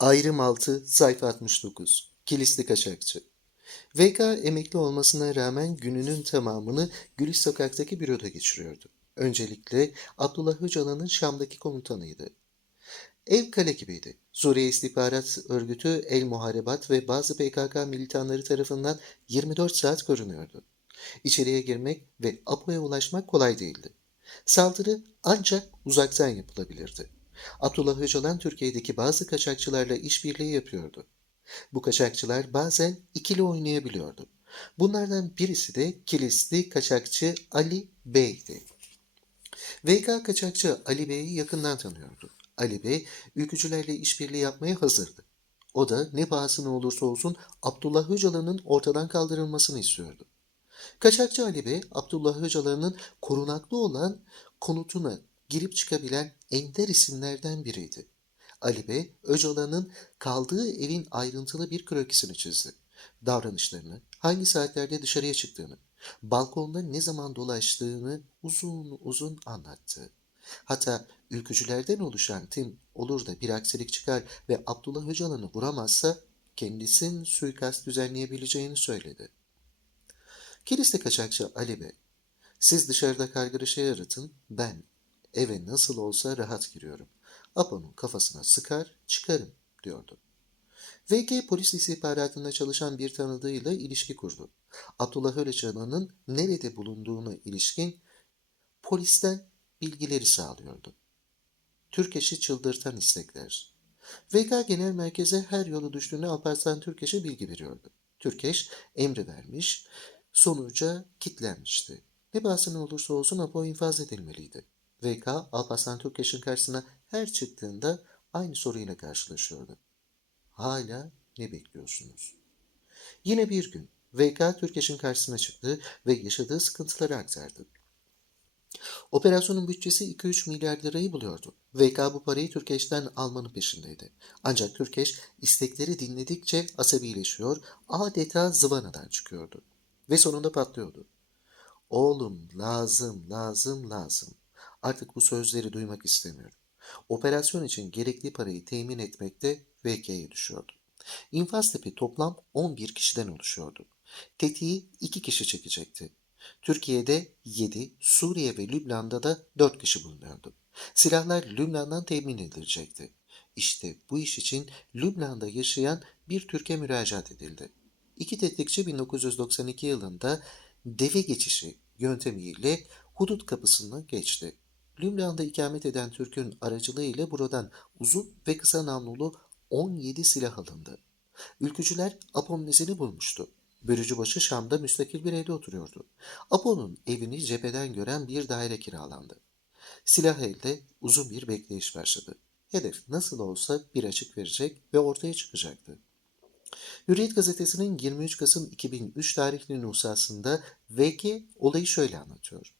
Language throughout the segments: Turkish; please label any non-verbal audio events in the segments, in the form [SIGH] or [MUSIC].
Ayrım 6, sayfa 69. Kilisli Kaçakçı. VK emekli olmasına rağmen gününün tamamını Gülis Sokak'taki büroda geçiriyordu. Öncelikle Abdullah Öcalan'ın Şam'daki komutanıydı. Ev kale gibiydi. Suriye İstihbarat Örgütü El Muharebat ve bazı PKK militanları tarafından 24 saat korunuyordu. İçeriye girmek ve Apo'ya ulaşmak kolay değildi. Saldırı ancak uzaktan yapılabilirdi. Abdullah Öcalan Türkiye'deki bazı kaçakçılarla işbirliği yapıyordu. Bu kaçakçılar bazen ikili oynayabiliyordu. Bunlardan birisi de kilisli kaçakçı Ali Bey'di. VK kaçakçı Ali Bey'i yakından tanıyordu. Ali Bey, ülkücülerle işbirliği yapmaya hazırdı. O da ne pahasına olursa olsun Abdullah Öcalan'ın ortadan kaldırılmasını istiyordu. Kaçakçı Ali Bey, Abdullah Öcalan'ın korunaklı olan konutuna girip çıkabilen ender isimlerden biriydi. Ali Bey, Öcalan'ın kaldığı evin ayrıntılı bir krokisini çizdi. Davranışlarını, hangi saatlerde dışarıya çıktığını, balkonda ne zaman dolaştığını uzun uzun anlattı. Hatta ülkücülerden oluşan tim olur da bir aksilik çıkar ve Abdullah Öcalan'ı vuramazsa kendisinin suikast düzenleyebileceğini söyledi. Kilis'te kaçakçı Ali Bey, siz dışarıda kargaşa yaratın, ben eve nasıl olsa rahat giriyorum. Apo'nun kafasına sıkar, çıkarım, diyordu. VG polis istihbaratında çalışan bir tanıdığıyla ilişki kurdu. Abdullah Öcalan'ın nerede bulunduğuna ilişkin polisten bilgileri sağlıyordu. Türkeş'i çıldırtan istekler. VK Genel Merkez'e her yolu düştüğünde Alparslan Türkeş'e bilgi veriyordu. Türkeş emri vermiş, sonuca kitlenmişti. Ne bahsine olursa olsun Apo infaz edilmeliydi. VK Alparslan Türkeş'in karşısına her çıktığında aynı soruyla karşılaşıyordu. Hala ne bekliyorsunuz? Yine bir gün VK Türkeş'in karşısına çıktı ve yaşadığı sıkıntıları aktardı. Operasyonun bütçesi 2-3 milyar lirayı buluyordu. VK bu parayı Türkeş'ten almanın peşindeydi. Ancak Türkeş istekleri dinledikçe asabileşiyor, adeta zıvanadan çıkıyordu. Ve sonunda patlıyordu. Oğlum lazım, lazım, lazım. Artık bu sözleri duymak istemiyorum. Operasyon için gerekli parayı temin etmekte VK'ye düşüyordu. İnfaz tipi toplam 11 kişiden oluşuyordu. Tetiği 2 kişi çekecekti. Türkiye'de 7, Suriye ve Lübnan'da da 4 kişi bulunuyordu. Silahlar Lübnan'dan temin edilecekti. İşte bu iş için Lübnan'da yaşayan bir Türkiye müracaat edildi. İki tetikçi 1992 yılında deve geçişi yöntemiyle hudut kapısını geçti. Lübnan'da ikamet eden Türk'ün aracılığıyla buradan uzun ve kısa namlulu 17 silah alındı. Ülkücüler Apo'nun izini bulmuştu. Börücübaşı Şam'da müstakil bir evde oturuyordu. Apo'nun evini cepheden gören bir daire kiralandı. Silah elde uzun bir bekleyiş başladı. Hedef nasıl olsa bir açık verecek ve ortaya çıkacaktı. Hürriyet gazetesinin 23 Kasım 2003 tarihli nusasında VK olayı şöyle anlatıyor.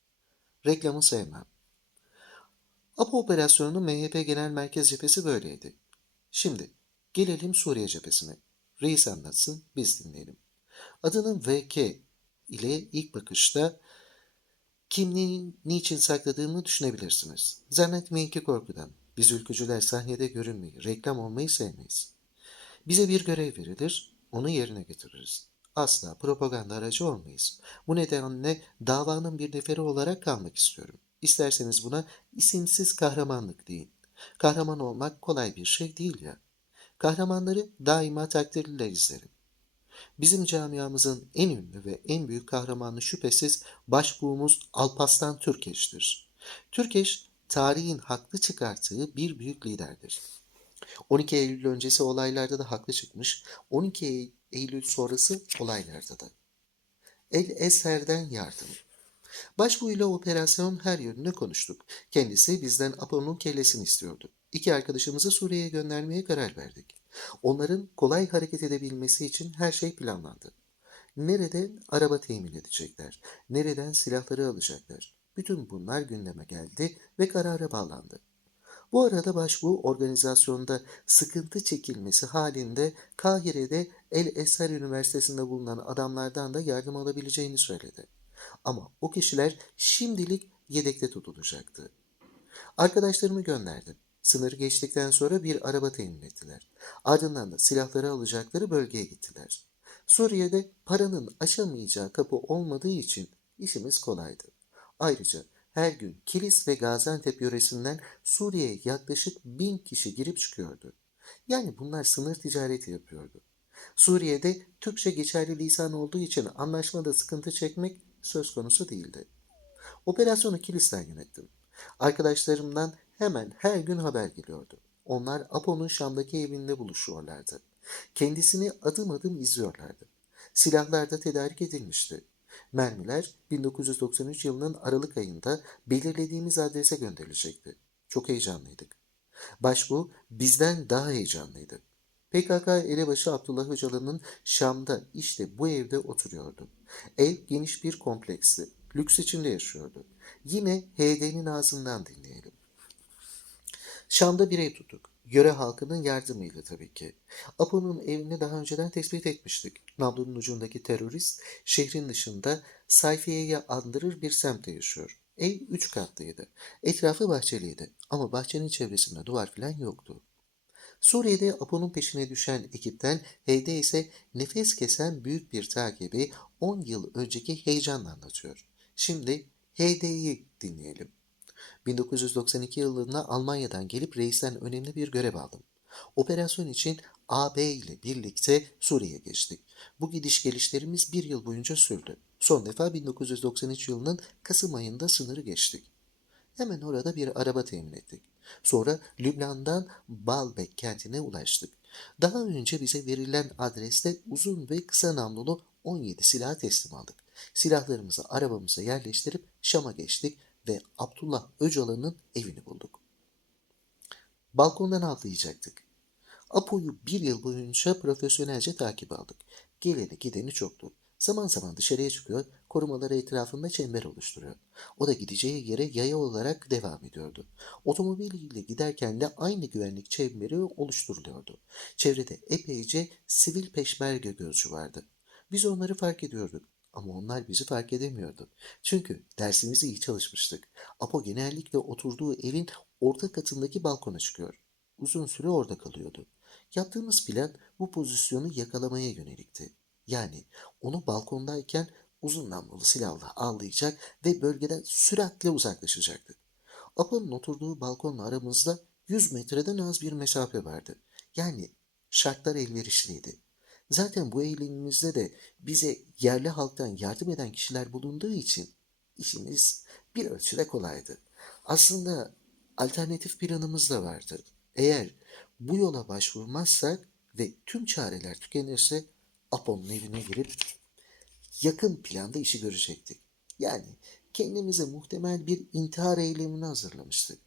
Reklamı sevmem. APO operasyonunun MHP Genel Merkez cephesi böyleydi. Şimdi gelelim Suriye cephesine. Reis anlatsın, biz dinleyelim. Adının VK ile ilk bakışta kimliğini niçin sakladığını düşünebilirsiniz. Zannetmeyin ki korkudan. Biz ülkücüler sahnede görünmeyi, reklam olmayı sevmeyiz. Bize bir görev verilir, onu yerine getiririz. Asla propaganda aracı olmayız. Bu nedenle davanın bir neferi olarak kalmak istiyorum. İsterseniz buna isimsiz kahramanlık deyin. Kahraman olmak kolay bir şey değil ya. Kahramanları daima takdirle izlerim. Bizim camiamızın en ünlü ve en büyük kahramanı şüphesiz başbuğumuz Alpaslan Türkeş'tir. Türkeş, tarihin haklı çıkarttığı bir büyük liderdir. 12 Eylül öncesi olaylarda da haklı çıkmış, 12 Eylül sonrası olaylarda da. El Eser'den yardım. Başbuğuyla operasyon her yönünde konuştuk. Kendisi bizden Apo'nun kellesini istiyordu. İki arkadaşımızı Suriye'ye göndermeye karar verdik. Onların kolay hareket edebilmesi için her şey planlandı. Nereden araba temin edecekler, nereden silahları alacaklar. Bütün bunlar gündeme geldi ve karara bağlandı. Bu arada başbuğ organizasyonda sıkıntı çekilmesi halinde Kahire'de El Eser Üniversitesi'nde bulunan adamlardan da yardım alabileceğini söyledi. Ama o kişiler şimdilik yedekte tutulacaktı. Arkadaşlarımı gönderdim. Sınırı geçtikten sonra bir araba temin ettiler. Ardından da silahları alacakları bölgeye gittiler. Suriye'de paranın aşamayacağı kapı olmadığı için işimiz kolaydı. Ayrıca her gün Kilis ve Gaziantep yöresinden Suriye'ye yaklaşık bin kişi girip çıkıyordu. Yani bunlar sınır ticareti yapıyordu. Suriye'de Türkçe geçerli lisan olduğu için anlaşmada sıkıntı çekmek söz konusu değildi. Operasyonu Kilis'ten yönettim. Arkadaşlarımdan hemen her gün haber geliyordu. Onlar Apo'nun Şam'daki evinde buluşuyorlardı. Kendisini adım adım izliyorlardı. Silahlar da tedarik edilmişti. Mermiler 1993 yılının Aralık ayında belirlediğimiz adrese gönderilecekti. Çok heyecanlıydık. Başbuğ bizden daha heyecanlıydı. PKK elebaşı Abdullah Öcalan'ın Şam'da işte bu evde oturuyordu. Ev geniş bir kompleksti. Lüks içinde yaşıyordu. Yine HD'nin ağzından dinleyelim. Şam'da bir ev tuttuk. Yöre halkının yardımıyla tabii ki. Apo'nun evini daha önceden tespit etmiştik. Namlunun ucundaki terörist şehrin dışında Sayfiye'yi andırır bir semtte yaşıyor. Ev üç katlıydı. Etrafı bahçeliydi ama bahçenin çevresinde duvar falan yoktu. Suriye'de Apo'nun peşine düşen ekipten HD ise nefes kesen büyük bir takibi 10 yıl önceki heyecanla anlatıyor. Şimdi HD'yi dinleyelim. 1992 yılında Almanya'dan gelip reisten önemli bir görev aldım. Operasyon için AB ile birlikte Suriye'ye geçtik. Bu gidiş gelişlerimiz bir yıl boyunca sürdü. Son defa 1993 yılının Kasım ayında sınırı geçtik. Hemen orada bir araba temin ettik. Sonra Lübnan'dan Baalbek kentine ulaştık. Daha önce bize verilen adreste uzun ve kısa namlulu 17 silah teslim aldık. Silahlarımızı arabamıza yerleştirip Şam'a geçtik ve Abdullah Öcalan'ın evini bulduk. Balkondan atlayacaktık. Apo'yu bir yıl boyunca profesyonelce takip aldık. Geleni gideni çoktu. Zaman zaman dışarıya çıkıyor, korumaları etrafında çember oluşturuyor. O da gideceği yere yaya olarak devam ediyordu. Otomobiliyle giderken de aynı güvenlik çemberi oluşturuluyordu. Çevrede epeyce sivil peşmerge gözcü vardı. Biz onları fark ediyorduk. Ama onlar bizi fark edemiyordu. Çünkü dersimizi iyi çalışmıştık. Apo genellikle oturduğu evin orta katındaki balkona çıkıyor. Uzun süre orada kalıyordu. Yaptığımız plan bu pozisyonu yakalamaya yönelikti. Yani onu balkondayken uzun namlulu silahla ağlayacak ve bölgeden süratle uzaklaşacaktı. Apo'nun oturduğu balkonla aramızda 100 metreden az bir mesafe vardı. Yani şartlar elverişliydi. Zaten bu eylemimizde de bize yerli halktan yardım eden kişiler bulunduğu için işimiz bir ölçüde kolaydı. Aslında alternatif planımız da vardı. Eğer bu yola başvurmazsak ve tüm çareler tükenirse Apo'nun evine girip yakın planda işi görecektik. Yani kendimize muhtemel bir intihar eylemini hazırlamıştık.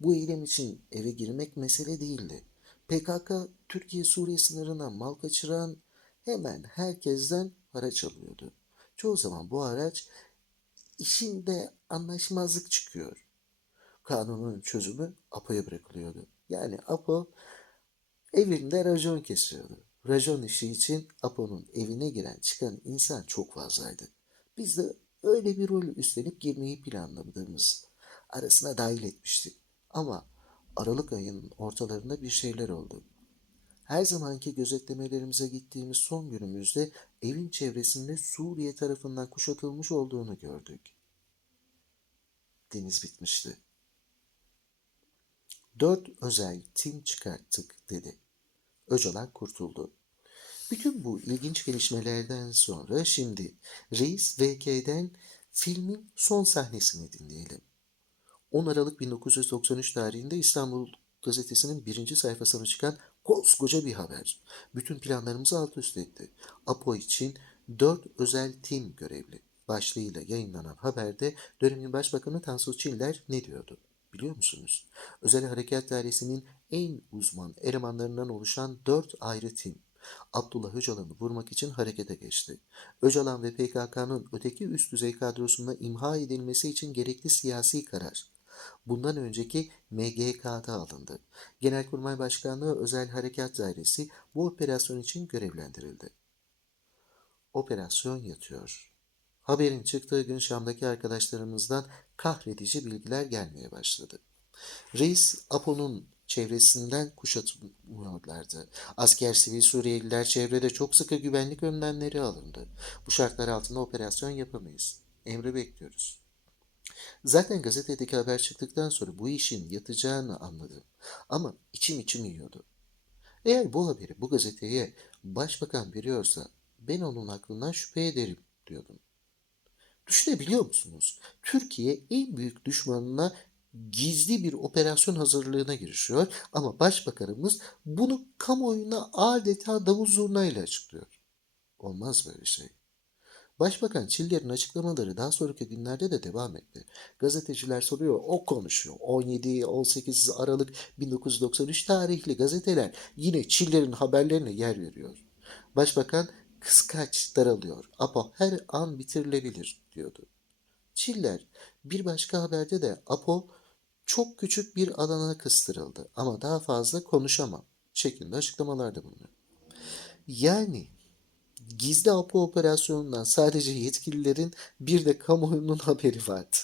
Bu eylem için eve girmek mesele değildi. PKK Türkiye-Suriye sınırına mal kaçıran hemen herkesten haraç alıyordu. Çoğu zaman bu haraç işinde anlaşmazlık çıkıyor. Kanunun çözümü APO'ya bırakılıyordu. Yani APO evinde racon kesiyordu. Racon işi için APO'nun evine giren çıkan insan çok fazlaydı. Biz de öyle bir rol üstlenip girmeyi planladığımız arasına dahil etmiştik. Ama Aralık ayının ortalarında bir şeyler oldu. Her zamanki gözetlemelerimize gittiğimiz son günümüzde evin çevresinde Suriye tarafından kuşatılmış olduğunu gördük. Deniz bitmişti. Dört özel tim çıkarttık dedi. Öcalan kurtuldu. Bütün bu ilginç gelişmelerden sonra şimdi Reis VK'den filmin son sahnesini dinleyelim. 10 Aralık 1993 tarihinde İstanbul gazetesinin birinci sayfasına çıkan koskoca bir haber. Bütün planlarımızı alt üst etti. APO için 4 özel tim görevli. Başlığıyla yayınlanan haberde dönemin Başbakanı Tansu Çiller ne diyordu? Biliyor musunuz? Özel Harekat Dairesi'nin en uzman elemanlarından oluşan 4 ayrı tim. Abdullah Öcalan'ı vurmak için harekete geçti. Öcalan ve PKK'nın öteki üst düzey kadrosunda imha edilmesi için gerekli siyasi karar bundan önceki MGK'da alındı. Genelkurmay Başkanlığı Özel Harekat Dairesi bu operasyon için görevlendirildi. Operasyon yatıyor. Haberin çıktığı gün Şam'daki arkadaşlarımızdan kahredici bilgiler gelmeye başladı. Reis Apo'nun çevresinden kuşatılıyorlardı. Asker sivil Suriyeliler çevrede çok sıkı güvenlik önlemleri alındı. Bu şartlar altında operasyon yapamayız. Emri bekliyoruz. Zaten gazetedeki haber çıktıktan sonra bu işin yatacağını anladım. Ama içim içim yiyordu. Eğer bu haberi bu gazeteye başbakan veriyorsa ben onun aklından şüphe ederim diyordum. Düşünebiliyor musunuz? Türkiye en büyük düşmanına gizli bir operasyon hazırlığına girişiyor ama başbakanımız bunu kamuoyuna adeta davul zurnayla açıklıyor. Olmaz böyle şey. Başbakan Çiller'in açıklamaları daha sonraki günlerde de devam etti. Gazeteciler soruyor, o konuşuyor. 17-18 Aralık 1993 tarihli gazeteler yine Çiller'in haberlerine yer veriyor. Başbakan kıskaç daralıyor. Apo her an bitirilebilir diyordu. Çiller bir başka haberde de Apo çok küçük bir alana kıstırıldı ama daha fazla konuşamam şeklinde açıklamalarda bulunuyor. Yani gizli Apo operasyonundan sadece yetkililerin bir de kamuoyunun [LAUGHS] haberi vardı.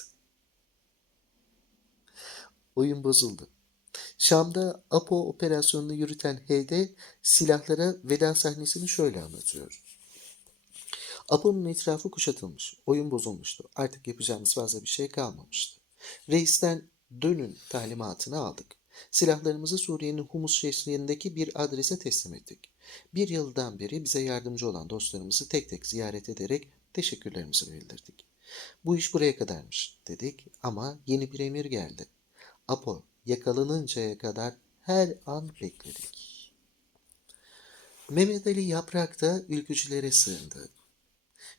Oyun bozuldu. Şam'da Apo operasyonunu yürüten HD silahlara veda sahnesini şöyle anlatıyor. Apo'nun etrafı kuşatılmış, oyun bozulmuştu. Artık yapacağımız fazla bir şey kalmamıştı. Reisten dönün talimatını aldık. Silahlarımızı Suriye'nin Humus şehrindeki bir adrese teslim ettik. Bir yıldan beri bize yardımcı olan dostlarımızı tek tek ziyaret ederek teşekkürlerimizi bildirdik. Bu iş buraya kadarmış dedik ama yeni bir emir geldi. Apo yakalanıncaya kadar her an bekledik. Mehmet Ali Yaprak da ülkücülere sığındı.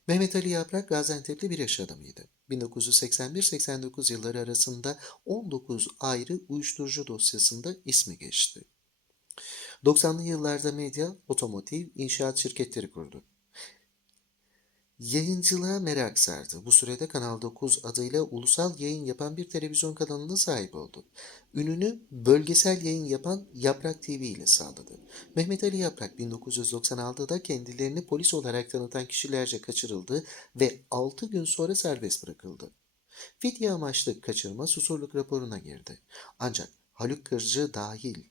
Mehmet Ali Yaprak Gaziantep'li bir yaş adamıydı. 1981-89 yılları arasında 19 ayrı uyuşturucu dosyasında ismi geçti. 90'lı yıllarda medya, otomotiv, inşaat şirketleri kurdu. Yayıncılığa merak sardı. Bu sürede Kanal 9 adıyla ulusal yayın yapan bir televizyon kanalına sahip oldu. Ününü bölgesel yayın yapan Yaprak TV ile sağladı. Mehmet Ali Yaprak 1996'da kendilerini polis olarak tanıtan kişilerce kaçırıldı ve 6 gün sonra serbest bırakıldı. Fidye amaçlı kaçırma susurluk raporuna girdi. Ancak Haluk Kırcı dahil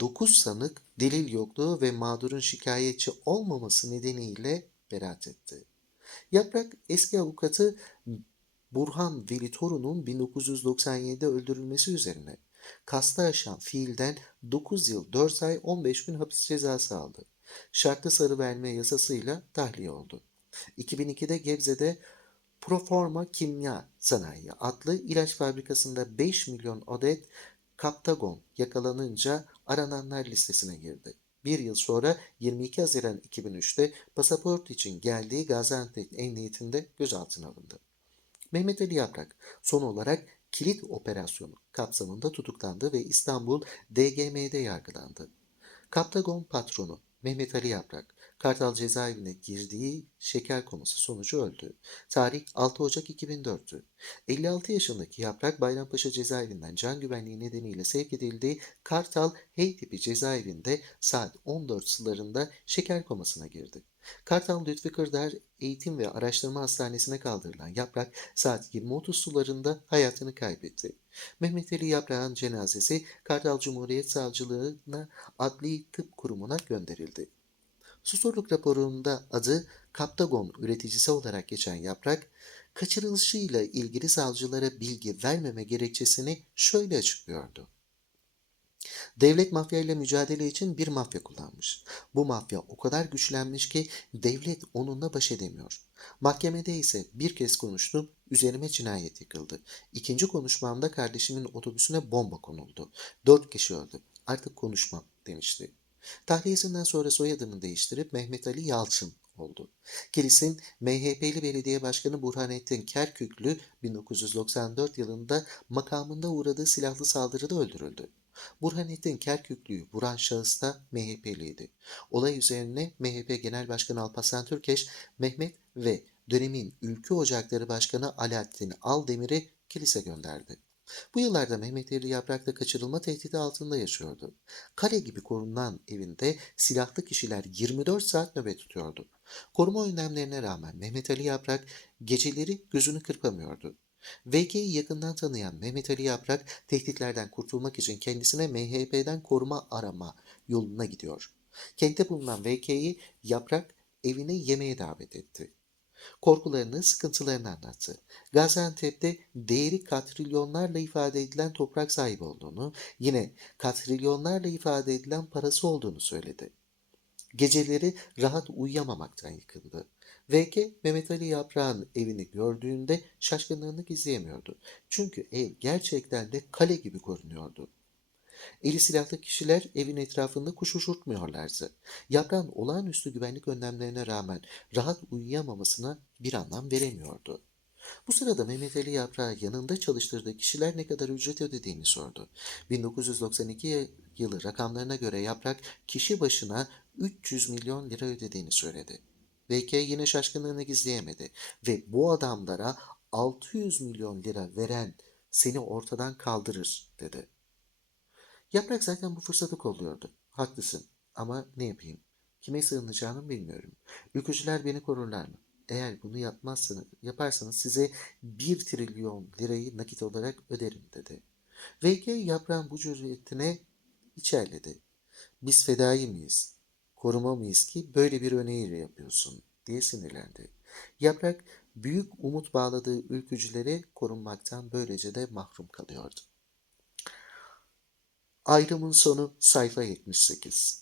9 sanık delil yokluğu ve mağdurun şikayetçi olmaması nedeniyle beraat etti. Yaprak eski avukatı Burhan Veli Torun'un 1997'de öldürülmesi üzerine kasta aşan fiilden 9 yıl 4 ay 15 gün hapis cezası aldı. Şartlı sarı verme yasasıyla tahliye oldu. 2002'de Gebze'de Proforma Kimya Sanayi adlı ilaç fabrikasında 5 milyon adet Kaptagon yakalanınca arananlar listesine girdi. Bir yıl sonra 22 Haziran 2003'te pasaport için geldiği Gaziantep Emniyetinde gözaltına alındı. Mehmet Ali Yaprak son olarak kilit operasyonu kapsamında tutuklandı ve İstanbul DGM'de yargılandı. Kaptagon patronu Mehmet Ali Yaprak, Kartal cezaevine girdiği şeker koması sonucu öldü. Tarih 6 Ocak 2004'tü. 56 yaşındaki Yaprak Bayrampaşa cezaevinden can güvenliği nedeniyle sevk edildiği Kartal H tipi cezaevinde saat 14 sularında şeker komasına girdi. Kartal Lütfi Kırdar Eğitim ve Araştırma Hastanesi'ne kaldırılan Yaprak saat 20.30 sularında hayatını kaybetti. Mehmet Ali Yaprak'ın cenazesi Kartal Cumhuriyet Savcılığına Adli Tıp Kurumu'na gönderildi. Susurluk raporunda adı Kaptagon üreticisi olarak geçen Yaprak, kaçırılışıyla ilgili savcılara bilgi vermeme gerekçesini şöyle açıklıyordu. Devlet mafya ile mücadele için bir mafya kullanmış. Bu mafya o kadar güçlenmiş ki devlet onunla baş edemiyor. Mahkemede ise bir kez konuştum, üzerime cinayet yıkıldı. İkinci konuşmamda kardeşimin otobüsüne bomba konuldu. Dört kişi öldü. Artık konuşmam demişti. Tahliyesinden sonra soyadını değiştirip Mehmet Ali Yalçın oldu. Kilis'in MHP'li belediye başkanı Burhanettin Kerküklü 1994 yılında makamında uğradığı silahlı saldırıda öldürüldü. Burhanettin Kerküklü'yü vuran şahıs da MHP'liydi. Olay üzerine MHP Genel Başkanı Alparslan Türkeş, Mehmet ve dönemin Ülkü Ocakları Başkanı Alaaddin Aldemir'i kilise gönderdi. Bu yıllarda Mehmet Ali Yaprak da kaçırılma tehdidi altında yaşıyordu. Kale gibi korunan evinde silahlı kişiler 24 saat nöbet tutuyordu. Koruma önlemlerine rağmen Mehmet Ali Yaprak geceleri gözünü kırpamıyordu. VK'yi yakından tanıyan Mehmet Ali Yaprak tehditlerden kurtulmak için kendisine MHP'den koruma arama yoluna gidiyor. Kentte bulunan VK'yi Yaprak evine yemeğe davet etti. Korkularını, sıkıntılarını anlattı. Gaziantep'te değeri katrilyonlarla ifade edilen toprak sahibi olduğunu, yine katrilyonlarla ifade edilen parası olduğunu söyledi. Geceleri rahat uyuyamamaktan yıkıldı. VK, Mehmet Ali Yaprak'ın evini gördüğünde şaşkınlığını gizleyemiyordu. Çünkü ev gerçekten de kale gibi görünüyordu. Eli silahlı kişiler evin etrafında kuş uçurtmuyorlardı. Yaprak'ın olağanüstü güvenlik önlemlerine rağmen rahat uyuyamamasına bir anlam veremiyordu. Bu sırada Mehmet Ali Yaprak'a yanında çalıştırdığı kişiler ne kadar ücret ödediğini sordu. 1992 yılı rakamlarına göre Yaprak kişi başına 300 milyon lira ödediğini söyledi. VK yine şaşkınlığını gizleyemedi ve bu adamlara 600 milyon lira veren seni ortadan kaldırır dedi. Yaprak zaten bu fırsatı kolluyordu. Haklısın ama ne yapayım? Kime sığınacağımı bilmiyorum. Ülkücüler beni korurlar mı? Eğer bunu yapmazsanız, yaparsanız size bir trilyon lirayı nakit olarak öderim dedi. VK yaprağın bu cüretine içerledi. Biz fedai miyiz? Koruma mıyız ki böyle bir öneriyle yapıyorsun diye sinirlendi. Yaprak büyük umut bağladığı ülkücülere korunmaktan böylece de mahrum kalıyordu. Ayrımın sonu sayfa 78.